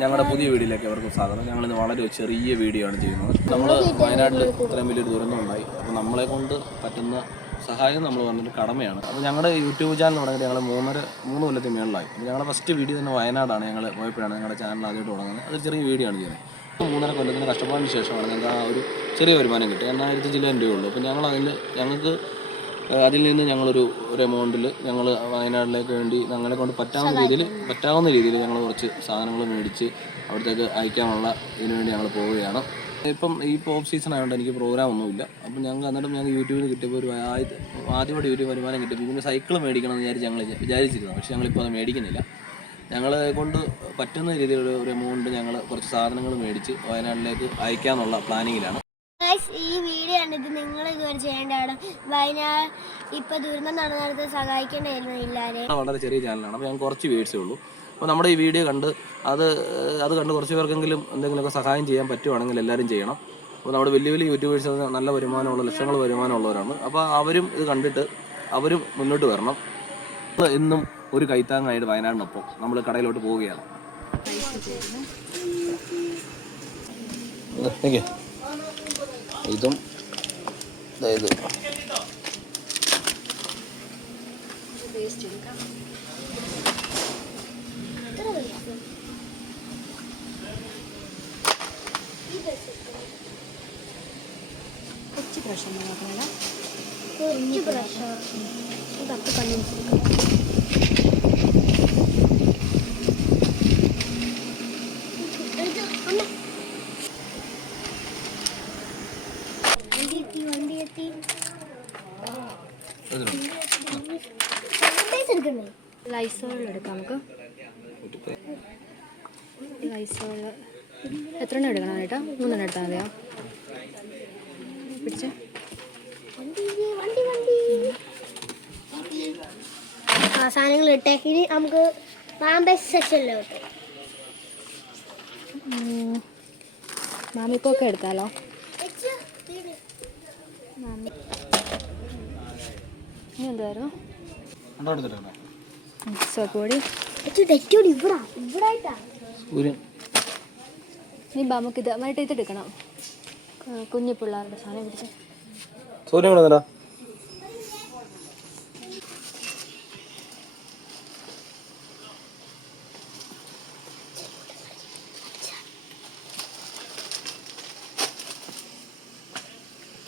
ഞങ്ങളുടെ പുതിയ വീഡിയോയിലേക്ക് അവർക്ക് സ്വാഗതം. ഞങ്ങൾ ഇന്ന് വളരെ ചെറിയ വീഡിയോ ആണ് ചെയ്യുന്നത്. നമ്മൾ വയനാട്ടിൽ ഇത്രയും വലിയൊരു ദുരന്തം ഉണ്ടായി. അപ്പോൾ നമ്മളെ കൊണ്ട് പറ്റുന്ന സഹായം നമ്മൾ പറഞ്ഞൊരു കടമയാണ്. അപ്പോൾ ഞങ്ങളുടെ യൂട്യൂബ് ചാനൽ തുടങ്ങിയത് ഞങ്ങൾ മൂന്നര മൂന്ന് കൊല്ലത്തിന് മേളിലായി. അപ്പോൾ ഞങ്ങളുടെ ഫസ്റ്റ് വീഡിയോ തന്നെ വയനാടാണ് ഞങ്ങൾ പോയപ്പോഴാണ് ഞങ്ങളുടെ ചാനൽ ആദ്യമായിട്ട് തുടങ്ങുന്നത്. അത് ചെറിയ വീഡിയോ ആണ് ചെയ്യുന്നത്. അപ്പോൾ മൂന്നര കൊല്ലത്തിന് കഷ്ടപ്പാടിന് ശേഷമാണ് ഞങ്ങൾക്ക് ആ ഒരു ചെറിയ വരുമാനം കിട്ടിയത്. എണ്ണായിരത്തി ജില്ലേ ഉള്ളൂ. അപ്പോൾ ഞങ്ങൾ അതിൽ ഞങ്ങൾക്ക് അതിൽ നിന്ന് ഞങ്ങളൊരു ഒരു എമൗണ്ടിൽ ഞങ്ങൾ വയനാട്ടിലേക്ക് വേണ്ടി ഞങ്ങളെ കൊണ്ട് പറ്റാവുന്ന രീതിയിൽ പറ്റാവുന്ന രീതിയിൽ ഞങ്ങൾ കുറച്ച് സാധനങ്ങൾ മേടിച്ച് അവിടത്തേക്ക് അയക്കാനുള്ള ഇതിനു വേണ്ടി ഞങ്ങൾ പോവുകയാണ്. ഇപ്പം ഈ ഓഫ് സീസൺ ആയതുകൊണ്ട് എനിക്ക് പ്രോഗ്രാം ഒന്നുമില്ല. അപ്പം ഞങ്ങൾ എന്നിട്ടും ഞങ്ങൾ യൂട്യൂബിൽ കിട്ടിയപ്പോൾ ഒരു ആദ്യ ആദ്യമായിട്ട് യൂട്യൂബ് വരുമാനം കിട്ടിയപ്പോൾ പിന്നെ സൈക്കിൾ മേടിക്കണം എന്ന് വിചാരിച്ച് ഞങ്ങൾ വിചാരിച്ചിരുന്നു. പക്ഷേ ഞങ്ങളിപ്പോൾ അത് മേടിക്കുന്നില്ല. ഞങ്ങളെ കൊണ്ട് പറ്റുന്ന രീതിയിലുള്ള ഒരു എമൗണ്ട് ഞങ്ങൾ കുറച്ച് സാധനങ്ങൾ മേടിച്ച് വയനാട്ടിലേക്ക് അയക്കാമെന്നുള്ള പ്ലാനിങ്ങിലാണ് ഈ കണ്ടിട്ട് നിങ്ങൾ ഇതുവരെ ചെയ്യേണ്ടതാണ് വയനാട് ഇപ്പൊ ദുരന്തം നടന്നിടത്ത് സഹായിക്കേണ്ടായിരുന്നു വളരെ ചെറിയ ചാനലാണ് അപ്പോൾ ഞാൻ കുറച്ച് വേഡ്സേ ഉള്ളൂ. അപ്പോൾ നമ്മുടെ ഈ വീഡിയോ കണ്ട് അത് അത് കണ്ട് കുറച്ച് പേർക്കെങ്കിലും എന്തെങ്കിലുമൊക്കെ സഹായം ചെയ്യാൻ പറ്റുവാണെങ്കിൽ എല്ലാവരും ചെയ്യണം. അപ്പോൾ നമ്മുടെ വലിയ വലിയ യൂട്യൂബേഴ്സ് നല്ല വരുമാനമുള്ള ലക്ഷങ്ങൾ വരുമാനമുള്ളവരാണ്. അപ്പോൾ അവരും ഇത് കണ്ടിട്ട് അവരും മുന്നോട്ട് വരണം. എന്നും ഒരു കൈത്താങ്ങായിട്ട് വയനാടിനൊപ്പം നമ്മൾ കടയിലോട്ട് പോവുകയാണ്. ഇതും അതായത് കൊച്ചു പ്രശ്നം കൊച്ചു പ്രശ്നം പത്ത് പണി ലൈസോൾ എടുക്കാം നമുക്ക് ലൈസോൾ എത്ര എണ്ണം എടുക്കണം ചേട്ടാ മൂന്നെണ്ണം എടുത്താൽ മതിയോ പിടിച്ച് ആ സാധനങ്ങൾ ഇട്ടേ ഇനി നമുക്ക് പാമ്പേഴ്സ് സെക്ഷനിലോട്ട് മാമിപ്പൊക്കെ എടുക്കാമല്ലോ ഇനി എന്തായിരുന്നു സോപ്പ് പൊടി ഡെറ്റോട് ഇവിടെ ഇവിടെ ഇനി നമുക്ക് ഇത് മറ്റേ ഇത് എടുക്കണം. കുഞ്ഞു പിള്ളേരുടെ സാധനം പിടിച്ച്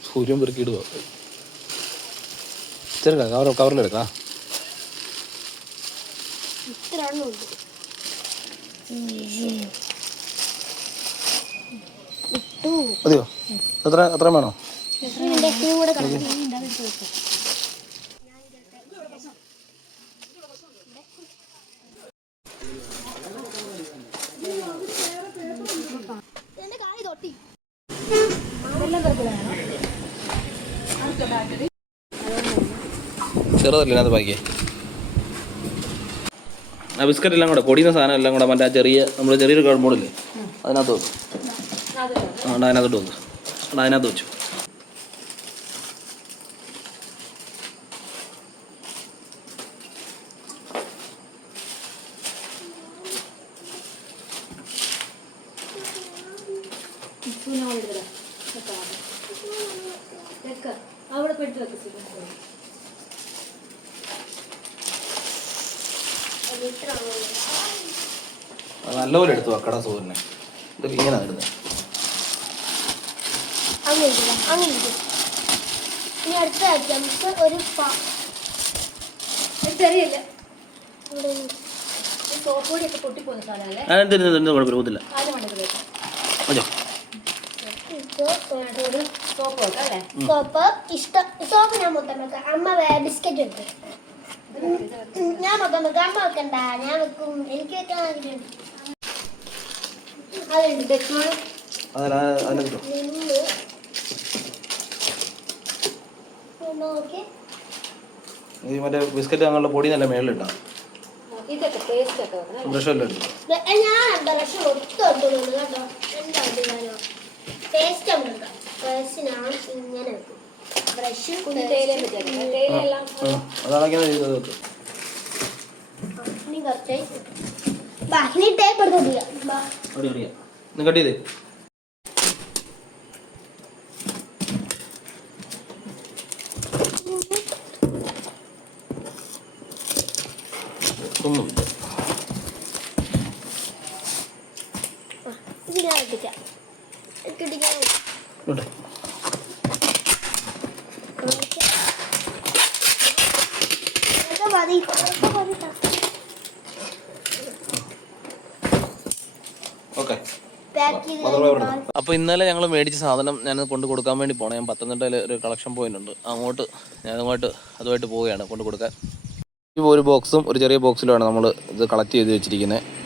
സൂര്യൻ പെറുക്കിയിടുക ചെറുക്കാം കവർ കവറിലെടുക്കാം മതിയോ? എത്ര എത്ര വേണോ? ചെറുതല്ലേ അത് ബാക്കി ആ ബിസ്ക്കറ്റ് എല്ലാം കൂടെ പൊടിയുന്ന സാധനം എല്ലാം കൂടെ മറ്റേ ആ ചെറിയ നമ്മൾ ചെറിയൊരു കടമ്പോടില്ലേ അതിനകത്ത് വെക്കും. ആ അതിനകത്തോട്ട് വന്നു അവിടെ അതിനകത്ത് വെച്ചു. അവിടെ പെട്ട് വെക്ക് നല്ലപോലെ എടുത്തു വെക്കട സൂര്യനെ. ഇതൊക്കെ ഇങ്ങനെ ഇടുന്നത് അങ്ങനെ ഇരിക്കുക അങ്ങനെ ഇരിക്കും ഇനി അടുത്ത നമുക്ക് ഒരു സോപ്പ് പൊട്ടിപ്പോകുന്ന സാധനമല്ലേ? കുഴപ്പമില്ല സോപ്പ് ഇഷ്ടം സോപ്പ് ഞാൻ മൊത്തം അമ്മ ബിസ്ക്കറ്റ് വെക്കും ഉം, ഞാൻ മൊത്തം വെക്കാം അമ്മ വെക്കണ്ട. ഞാൻ വെക്കും. എനിക്ക് വെക്കാൻ ആഗ്രഹമുണ്ട് അതുണ്ട് ഈ മറ്റേ ബിസ്ക്കറ്റ് അങ്ങനെയുള്ള പൊടി നല്ല മേളിലിട്ടാ? ഇതൊക്കെ പേസ്റ്റ് ഒക്കെ ബ്രഷ് അല്ലേ? ഞാൻ ബ്രഷ് കേട്ടോ. എന്താ പേസ്റ്റ് ഉണ്ടാക്കാം പേസ്റ്റ് ഞാൻ ഇങ്ങനെ വെക്കും. ബ്രഷ് അവിടെ അറിയാം ഒന്ന് കട്ട് ചെയ്തേ. ഒന്നും ഇത് ഓക്കെ. അപ്പോൾ ഇന്നലെ ഞങ്ങൾ മേടിച്ച സാധനം ഞാൻ കൊണ്ട് കൊടുക്കാൻ വേണ്ടി പോണേ. ഞാൻ പത്തനംതിട്ടയിൽ ഒരു കളക്ഷൻ പോയിന്റ് ഉണ്ട്. അങ്ങോട്ട് ഞാൻ അങ്ങോട്ട് അതുമായിട്ട് പോവുകയാണ് കൊണ്ട് കൊടുക്കാൻ. ഒരു ബോക്സും ഒരു ചെറിയ ബോക്സിലുമാണ് നമ്മൾ ഇത് കളക്ട് ചെയ്ത് വെച്ചിരിക്കുന്നത്